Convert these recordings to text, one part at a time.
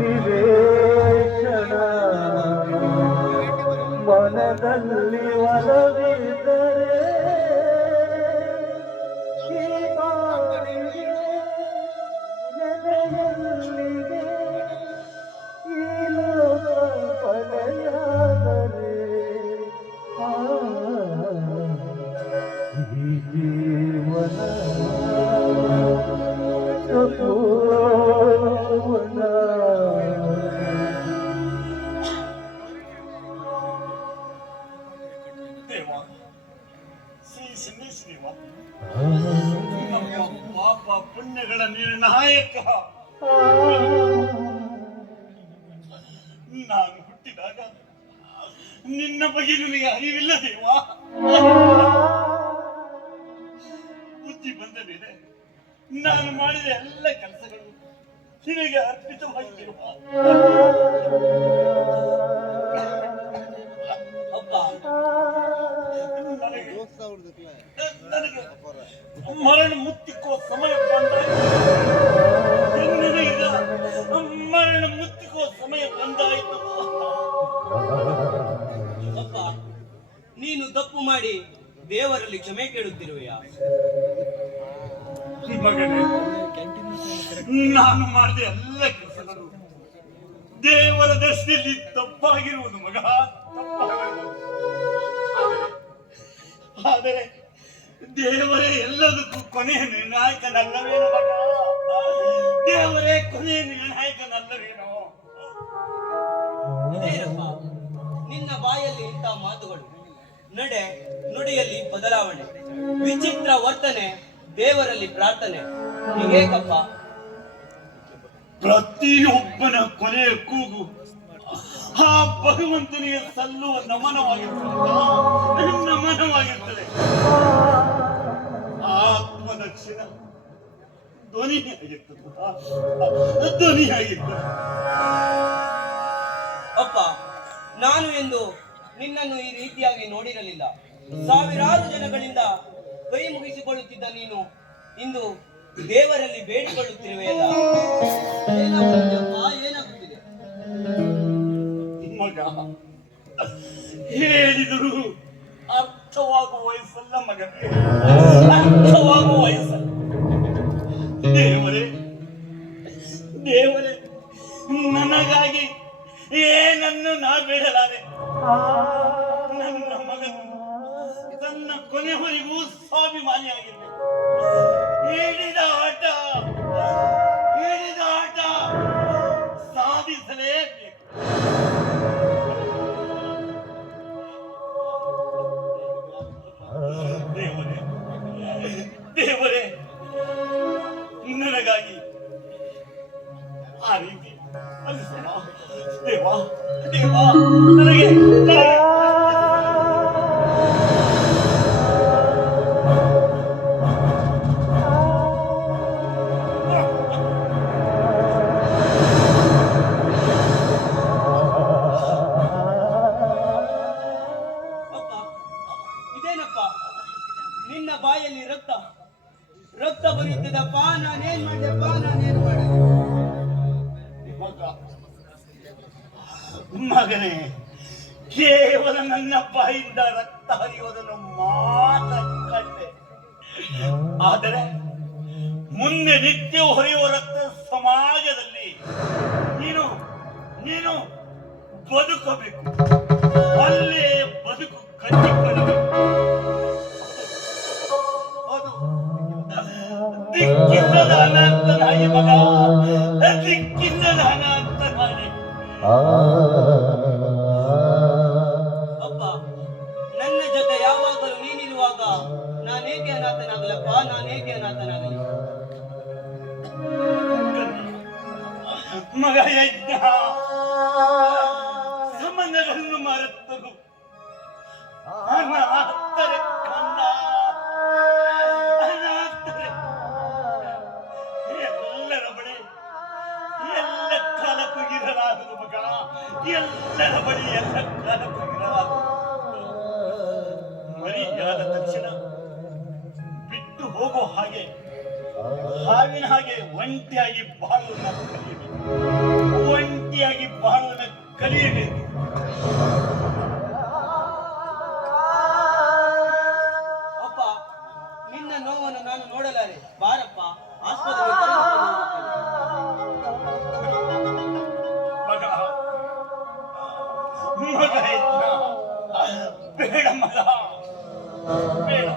ನಿವೇಶನ ಮನದಲ್ಲಿ ಒಲವಿದ್ದರೆ ಈ ಬಾಳಿಗೆ ನೆಲೆಯಲ್ಲಿದೆ ಈ ಲೋಕ ಪಡೆಯಾದರೆ ಈ ಜೀವನ ಪಾಪ ಪುಣ್ಯಗಳ ನಿರ್ಣಾಯಕ. ನಾನು ಹುಟ್ಟಿದಾಗ ನಿನ್ನ ಬಗ್ಗೆ ನಿನಗೆ ಅರಿವಿಲ್ಲ ದೇವಾ. ಬುದ್ಧಿ ಬಂದ ಮೇಲೆ ನಾನು ಮಾಡಿದ ಎಲ್ಲ ಕೆಲಸಗಳು ನಿನಗೆ ಅರ್ಪಿತವಾಗಿರುವ ನನಗೆ ಮರಣ ಮುತ್ತಿಕ್ಕೋ ಸಮಯ ಬಂದಾಯಿತು. ಮರಣ ಮುತ್ತಿಕ್ಕೋ ಸಮಯ ಬಂದಾಯಿತು. ಅಪ್ಪ, ನೀನು ತಪ್ಪು ಮಾಡಿ ದೇವರಲ್ಲಿ ಕ್ಷಮೆ ಕೇಳುತ್ತಿರುವೆಯಾ? ಮಗನೇ, ನಾನು ಮಾಡಿದ ಎಲ್ಲ ಕೆಲಸಗಳು ದೇವರ ದೃಷ್ಟಿಯಲ್ಲಿ ತಪ್ಪಾಗಿರುವುದು ಮಗ, ಆದರೆ ದೇವರೇ ಎಲ್ಲದಕ್ಕೂ ಕೊನೆಯ ನಿರ್ಣಾಯಕನಲ್ಲವೇನೋ ಮಗ. ದೇವರೇ ಕೊನೆಯ ನಿರ್ಣಾಯಕನಲ್ಲವೇನೋ. ಇದೇನಪ್ಪ ನಿನ್ನ ಬಾಯಲ್ಲಿ ಇಂಥ ಮಾತುಗಳು? ನುಡಿಯಲ್ಲಿ ಬದಲಾವಣೆ, ವಿಚಿತ್ರ ವರ್ತನೆ, ದೇವರಲ್ಲಿ ಪ್ರಾರ್ಥನೆ, ಹೀಗೇಕಪ್ಪ? ಪ್ರತಿಯೊಬ್ಬನ ಕೊನೆಯ ಕೂಗು ಆ ಭಗವಂತನಿಗೆ ಸಲ್ಲುವ ನಮನವಾಗಿರ್ತದೆ. ಆತ್ಮದಕ್ಷಿಣ ಧ್ವನಿಯಾಗಿರ್ತದೆ. ಅಪ್ಪ, ನಾನು ಎಂದು ನಿನ್ನನ್ನು ಈ ರೀತಿಯಾಗಿ ನೋಡಿರಲಿಲ್ಲ. ಸಾವಿರಾರು ಜನಗಳಿಂದ ಕೈ ಮುಗಿಸಿಕೊಳ್ಳುತ್ತಿದ್ದ ನೀನು ಇಂದು ದೇವರಲ್ಲಿ ಬೇಡಿಕೊಳ್ಳುತ್ತಿರುವೆಯಲ್ಲ, ಏನಾಗುತ್ತಿದೆ? ಮಗ, ಹೇಳಿದರು ಅರ್ಥವಾಗುವ ವಯಸ್ಸಲ್ಲ ಮಗನೇ, ಅರ್ಥವಾಗುವ ವಯಸ್ಸಲ್ಲ. ದೇವರೇ ದೇವರೇ, ನನಗಾಗಿ ಏನನ್ನು ನಾ ಬೇಡಲಾರೆ. ನನ್ನ ಮಗನು ತನ್ನ ಕೊನೆವರೆಗೂ ಸ್ವಾಭಿಮಾನಿಯಾಗಿರಬೇಕು. ಹೇಳಿದ ಆಟ ಸಾಧಿಸಲೇಬೇಕು. ದೇವರೇ, ನನಗಾಗಿ ಆ ರೀತಿ ಅನಿಸೋಣ. ದೇವಾ ದೇವಾ, ನನಗೆ ನಿನ್ನ ಬಾಯಲ್ಲಿ ರಕ್ತ ಬರೀತಿದಪ್ಪ. ನಾನೇನ್ ಮಾಡಿದೆ? ಮಗನೇ, ಕೇವಲ ನನ್ನ ಬಾಯಿಂದ ರಕ್ತ ಹರಿಯುವುದನ್ನು ಮಾತ್ರ ಕಂಡೆ. ಆದರೆ ಮುಂದೆ ನಿತ್ಯ ಹೊರೆಯುವ ರಕ್ತ ಸಮಾಜದಲ್ಲಿ ನೀನು ಬದುಕಬೇಕು. ಅಲ್ಲೇ ಬದುಕು ಕಟ್ಟಿಕೊಳ್ಳಬೇಕು. ದಿಕ್ಕಿಲ್ಲದ ಅನಾಥನಾಗಿ ಮಗ, ದಿಕ್ಕಿಲ್ಲದ ಅನಾಥನಾಗಿ. ಅಪ್ಪ, ನನ್ನ ಜೊತೆ ಯಾವಾಗಲೂ ನೀನಿರುವಾಗ ನಾನೇಕೆ ಅನಾಥನಾಗಲಪ್ಪ? ನಾನೇಕೆ ಅನಾಥನಾಗಲಿ? ಮಗ, ಯಜ್ಞ ಸಂಬಂಧಗಳನ್ನು ಮರೆತರು ಅನಾಥರೆ ಕಂದ, ಅನಾಥರೆ ಎಲ್ಲರ ಬಳಿ ಎಲ್ಲ ಕಾಲಕ್ಕೂ ಇರಲಾಗದು ಮಗ. ಎಲ್ಲರ ಬಳಿ ಎಲ್ಲ ಕಾಲಕ್ಕೂ ಇರಲಾಗದು. ಮರಿಯಾದ ತಕ್ಷಣ ಬಿಟ್ಟು ಹೋಗೋ ಹಾಗೆ ಹಾವಿನ ಹಾಗೆ ಒಂಟಿಯಾಗಿ ಬಾಳುವುದನ್ನು ಕಲಿಯಬೇಕು. ಒಂಟಿಯಾಗಿ ಬಾಳುವುದನ್ನು ಕಲಿಯಬೇಕು. ಅಪ್ಪ, ನಿನ್ನ ನೋವನ್ನು ನಾನು ನೋಡಲಾರೆ. ಬಾರಪ್ಪ, ಆಸ್ಪತ್ರೆಗೆ ಕರೆದುಕೊಂಡು ಹೋಗುತ್ತೇನೆ. ಮಗ ಮಗ ಇದ್ದ. ಬೇಡ ಮಗ, ಬೇಡ.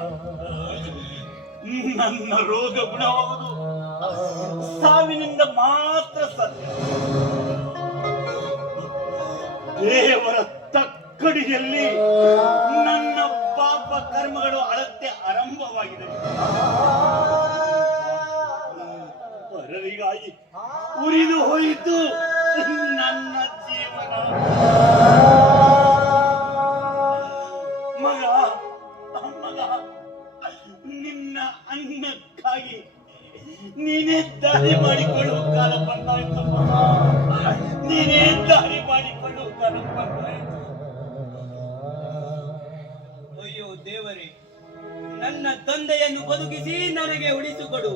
ನನ್ನ ರೋಗ ಗುಣವಾಗುವುದು ಸಾವಿನಿಂದ ಮಾತ್ರ ಸಾಧ್ಯ. ದೇವರ ತಕ್ಕಡಿಯಲ್ಲಿ ನನ್ನ ಪಾಪ ಕರ್ಮಗಳು ಅಳತೆ ಆರಂಭವಾಗಿದೆ. ಪರರಿಗಾಗಿ ಉರಿದು ಹೋಯಿತು ನನ್ನ ಜೀವನ. ಮಗ ಮಗ, ನಿನ್ನ ಅನ್ನಕ್ಕಾಗಿ ನೀನೇ ದಾರಿ ಮಾಡಿಕೊಳ್ಳುವ ಕಾಲ ಬಂದಾಯ್ತು. ನೀನೇ ದಾರಿ ಮಾಡಿಕೊಳ್ಳುವ ಕಾಲ ಬಂದಾಯ್ತು. ಅಯ್ಯೋ ದೇವರೇ, ನನ್ನ ತಂದೆಯನ್ನು ಬದುಕಿಸಿ ನನಗೆ ಉಳಿಸಿಕೊಡು.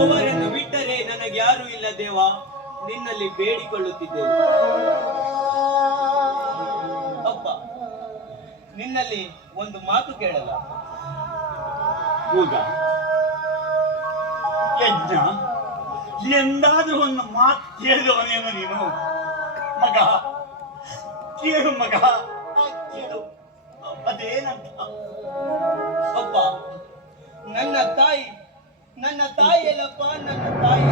ಅವರನ್ನು ಬಿಟ್ಟರೆ ನನಗೆ ಯಾರೂ ಇಲ್ಲ ದೇವ. ನಿನ್ನಲ್ಲಿ ಬೇಡಿಕೊಳ್ಳುತ್ತಿದ್ದೇನೆ. ಅಪ್ಪ, ನಿನ್ನಲ್ಲಿ ಒಂದು ಮಾತು ಕೇಳಲ್ಲ. ಹೋಗ ಯಜ್ಞ, ಎಂದಾದ್ರೂ ಒಂದು ಮಾತು ಕೇಳಿದವನೇನು ನೀನು? ಮಗ ಕೇಳು ಮಗ, ಕೇಳು. ಅದೇನಂತ? ಅಪ್ಪ, ನನ್ನ ತಾಯಿ ಎಲ್ಲಪ್ಪ, ನನ್ನ ತಾಯಿ.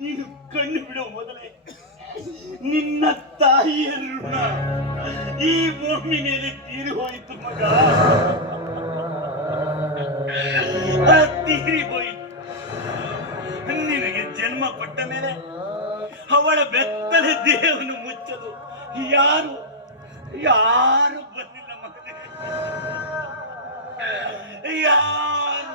ನೀನು ಕಣ್ಣು ಬಿಡುವ ಮೊದಲೇ ನಿನ್ನ ತಾಯಿಯ ಋಣ ಈ ಭೂಮಿ ಮೇಲೆ ತೀರಿ ಹೋಯಿತು ಮಗ. ತೀರಿ ಹೋಯಿತು. ನಿನಗೆ ಜನ್ಮ ಕೊಟ್ಟ ಮೇಲೆ ಅವಳ ಬೆತ್ತಲೆ ದೇಹವನ್ನು ಮುಚ್ಚಲು ಯಾರು ಬಂದಿಲ್ಲ ಮಗನೇ. ಯಾರು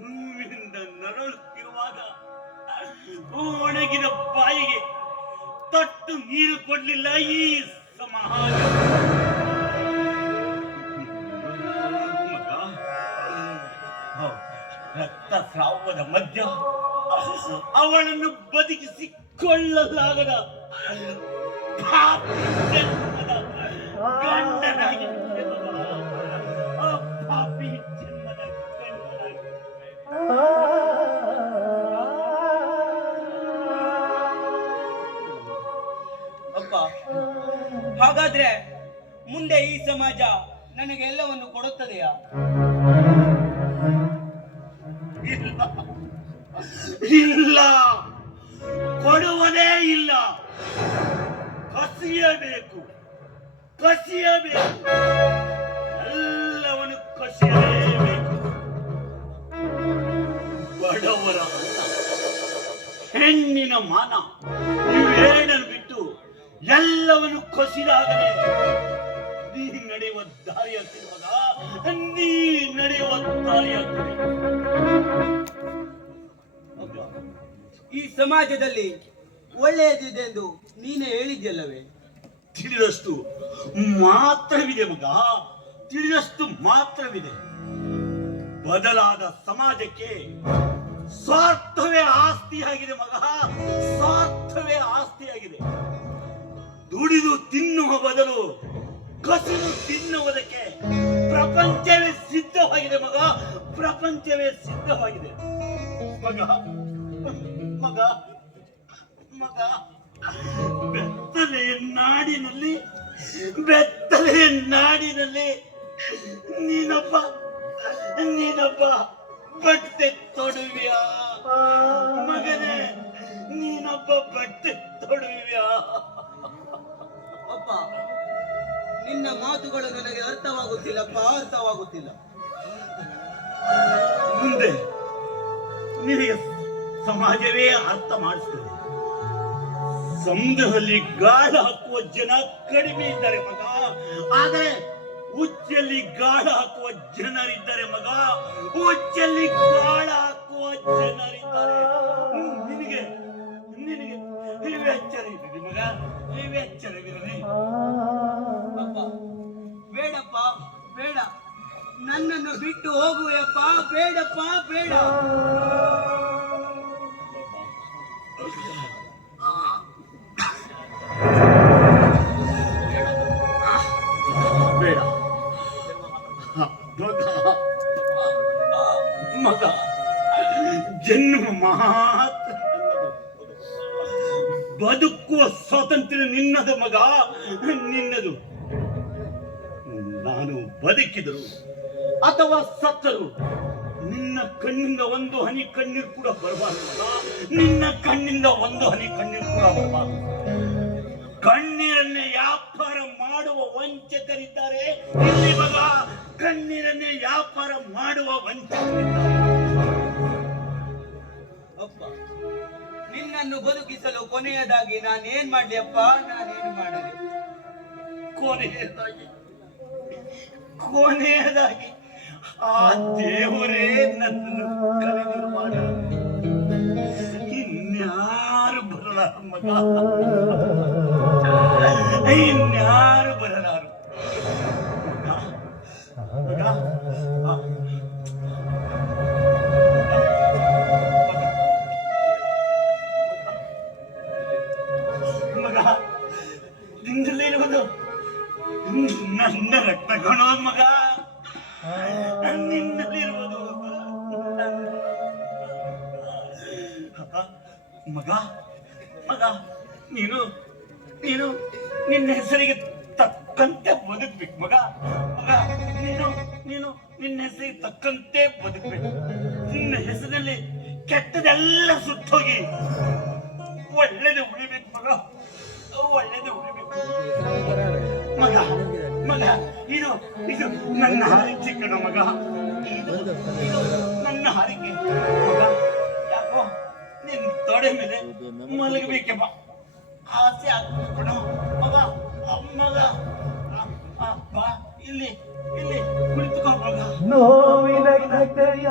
ನೋವಿನಿಂದ ನರಳುತ್ತಿರುವಾಗ ಒಣಗಿದ ಬಾಯಿಗೆ ತೊಟ್ಟು ನೀರು ಕೊಡ್ಲಿಲ್ಲ ಈ ಸಮಾಜ. ಮಗ, ರಕ್ತಸ್ರಾವದ ಮಧ್ಯ ಅವಳನ್ನು ಬದುಕಿಸಿಕೊಳ್ಳಲಾಗದ ಪಾಪಿ ಜನ್ಮದ ಗಂಡನಾಗಿ ಪಾಪಿ ಜನ್ಮದ ಗಂಡನಾಗಿ. ಅಪ್ಪ, ಹಾಗಾದ್ರೆ ಮುಂದೆ ಈ ಸಮಾಜ ನನಗೆ ಎಲ್ಲವನ್ನು ಕೊಡುತ್ತದೆಯಾ? ಇಲ್ಲ, ಕೊಡುವುದೇ ಇಲ್ಲ. ಕಸಿಯಬೇಕು, ಎಲ್ಲವನ್ನು ಕಸಿಯಲೇಬೇಕು. ಬಡವರ ಹೆಣ್ಣಿನ ಮಾನ ಇವೆರಡನ್ನು ಬಿಟ್ಟು ಎಲ್ಲವನ್ನು ಕಸಿದಾಗಲೇ ನೀ ನಡೆಯುವ ದಾರಿ ಆಗ್ತದೆ ಮಗ, ನೀ ನಡೆಯುವ ದಾರಿ ಆಗ್ತದೆ. ಈ ಸಮಾಜದಲ್ಲಿ ಒಳ್ಳೆಯದಿದೆ ಎಂದು ನೀನೇ ಹೇಳಿದ್ಯಲ್ಲವೇ? ತಿಳಿದಷ್ಟು ಮಾತ್ರವಿದೆ ಮಗ, ತಿಳಿದಷ್ಟು ಮಾತ್ರವಿದೆ. ಬದಲಾದ ಸಮಾಜಕ್ಕೆ ಸ್ವಾರ್ಥವೇ ಆಸ್ತಿಯಾಗಿದೆ ಮಗ, ಸ್ವಾರ್ಥವೇ ಆಸ್ತಿಯಾಗಿದೆ. ದುಡಿದು ತಿನ್ನುವ ಬದಲು ಕಸಿದು ತಿನ್ನುವುದಕ್ಕೆ ಪ್ರಪಂಚವೇ ಸಿದ್ಧವಾಗಿದೆ ಮಗ, ಪ್ರಪಂಚವೇ ಸಿದ್ಧವಾಗಿದೆ. ಮಗ ಮಗ ಮಗ, ಬೆತ್ತಲೆಯ ನಾಡಿನಲ್ಲಿ ನೀನೊಬ್ಬ ಬಟ್ಟೆ ತೊಡುವಿಯಾ ಮಗನೇ? ನೀನೊಬ್ಬ ಬಟ್ಟೆ ತೊಡುವಿಯಾ? ಅಪ್ಪ, ನಿನ್ನ ಮಾತುಗಳು ನನಗೆ ಅರ್ಥವಾಗುತ್ತಿಲ್ಲಪ್ಪ, ಅರ್ಥವಾಗುತ್ತಿಲ್ಲ. ಮುಂದೆ ನಿನಗೆ ಸಮಾಜವೇ ಅರ್ಥ ಮಾಡಿಸ್ತದೆ. ಸಮುದ್ರದಲ್ಲಿ ಗಾಳ ಹಾಕುವ ಜನ ಕಡಿಮೆ ಇದ್ದಾರೆ ಮಗ, ಆದರೆ ಉಚ್ಚಲ್ಲಿ ಗಾಳ ಹಾಕುವ ಜನರಿದ್ದಾರೆ ಮಗ, ಉಚ್ಚಲ್ಲಿ ಗಾಳ ಹಾಕುವ ಜನರಿದ್ದಾರೆ. ನಿನಗೆ ನಿನಗೆ ನೀವೇ ಎಚ್ಚರವಿರಲಿ ಮಗ, ನೀವೇ ಎಚ್ಚರವಿರಲಿ. ಅಪ್ಪ ಬೇಡಪ್ಪ ಬೇಡ, ನನ್ನನ್ನು ಬಿಟ್ಟು ಹೋಗುವೆಯಪ್ಪ, ಬೇಡಪ್ಪ ಬೇಡ. ಬೇಡ ಮಗ, ಜನ್ಮ ಮಾತ್ರ ಬದುಕುವ ಸ್ವಾತಂತ್ರ್ಯ ನಿನ್ನದು ಮಗ, ನಿನ್ನದು. ನಾನು ಬದುಕಿದರು ಅಥವಾ ಸತ್ತರು ನಿನ್ನ ಕಣ್ಣಿಂದ ಒಂದು ಹನಿ ಕಣ್ಣೀರು ಕೂಡ ಬರಬಾರದು ಮಗ, ನಿನ್ನ ಕಣ್ಣಿಂದ ಒಂದು ಹನಿ ಕಣ್ಣೀರು ಕೂಡ ಬರಬಾರದು. ಕಣ್ಣೀರನ್ನೇ ವ್ಯಾಪಾರ ಮಾಡುವ ವಂಚಕರಿದ್ದಾರೆ ಇಲ್ಲಿ ಮಗ, ಕಣ್ಣೀರನ್ನೇ ವ್ಯಾಪಾರ ಮಾಡುವ ವಂಚಕರಿದ್ದಾರೆ. ಅಪ್ಪ ನಿನ್ನನ್ನು ಬದುಕಿಸಲು ಕೊನೆಯದಾಗಿ ನಾನೇನ್ ಮಾಡ್ಲಿ ಅಪ್ಪ, ನಾನೇನು ಮಾಡಲಿ? ಕೊನೆಯದಾಗಿ ಆ ದೇವರೇ ನನ್ನನ್ನು ಕರೆದು ಮಾಡ, ಇನ್ಯಾರು ಬರಲಾರು ಮಗ, ಇನ್ಯಾರು ಬರಲಾರು ಮಗ. ಮಗ ನಿನ್ನಲ್ಲಿರುವುದು ನನ್ನ ರಕ್ತ ಕಣೋ ಮಗ, ನಿನ್ನಲ್ಲಿರುವುದು ಮಗ. ಮಗ ನೀನು ನೀನು ನಿನ್ನ ಹೆಸರಿಗೆ ತಕ್ಕಂತೆ ಬದುಕ್ಬೇಕು ಮಗ. ಮಗ ನೀನು ನೀನು ನಿನ್ನ ಹೆಸರಿಗೆ ತಕ್ಕಂತೆ ಬದುಕ್ಬೇಕು. ನಿನ್ನ ಹೆಸರಲ್ಲಿ ಕೆಟ್ಟದೆಲ್ಲ ಸುಟ್ಟೋಗಿ ಒಳ್ಳೆದು ಉಳಿಬೇಕು ಮಗ, ಒಳ್ಳೆದು ಉಳಿಬೇಕು ಮಗ. ಮಗ ಇದು ಇದು ನನ್ನ ಹಾರಿಕೆ ಕಣ ಮಗ, ಇದು ನನ್ನ ಹಾರಿಕೆ ಮಗ. ಯಾಕೋ ನಿನ್ನ ತೊಡೆ ಮೇಲೆ ಮಲಗಬೇಕೆಪ್ಪ ಆಸೆ ಆಗ್ತದೆ ಕಣ ಮಗ. ಮಗ ಬಾ ಇಲ್ಲಿ ಇಲ್ಲಿ ಕುಳಿತುಕೋ ಮಗ. ನೋವಿನ ಕಥೆಯ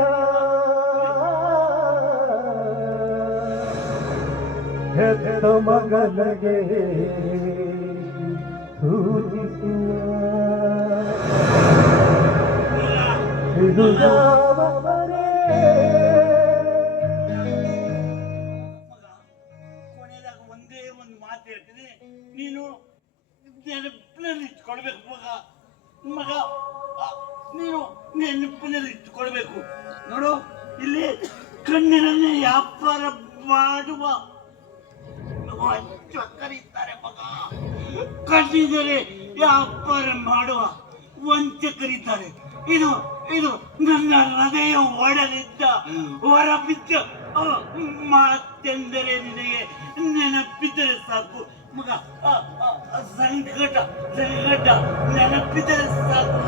ಹೆತ್ತ ಮಗನಿಗೆ ಸೂಚಿಸುವ ಇದು ಯಾವ ಬರೆ? ಮಗ ಕೊನೆಯದಾಗ ಒಂದೇ ಒಂದು ಮಾತು ಹೇಳ್ತೀನಿ, ನೀನು ನೆನಪಿನಲ್ಲಿ ಇಟ್ಕೊಳ್ಬೇಕು ಮಗ. ಮಗ ನೀನು ನೆನಪಿನಲ್ಲಿ ಇಟ್ಟುಕೊಳ್ಬೇಕು. ನೋಡು ಇಲ್ಲಿ ಕಣ್ಣಿನನ್ನೇ ವ್ಯಾಪಾರ ಮಾಡುವ ವಂಚಕರಿದ್ದಾರೆ ಮಗ, ಕಣ್ಣಿದರೆ ವ್ಯಾಪಾರ ಮಾಡುವ ವಂಚಕರಿದ್ದಾರೆ. ಇದು ಇದು ನನ್ನ ಹೃದಯ ಒಡಲಿದ್ದ ಹೊರಬಿದ್ದ ಮಾತೆಂದರೆ ನಿನಗೆ ನೆನಪಿದ್ದರೆ ಸಾಕು ಮಗ. ಸಂಕಟ ಸಂಕಟ ನೆನಪಿದ್ದರೆ ಸಾಕು.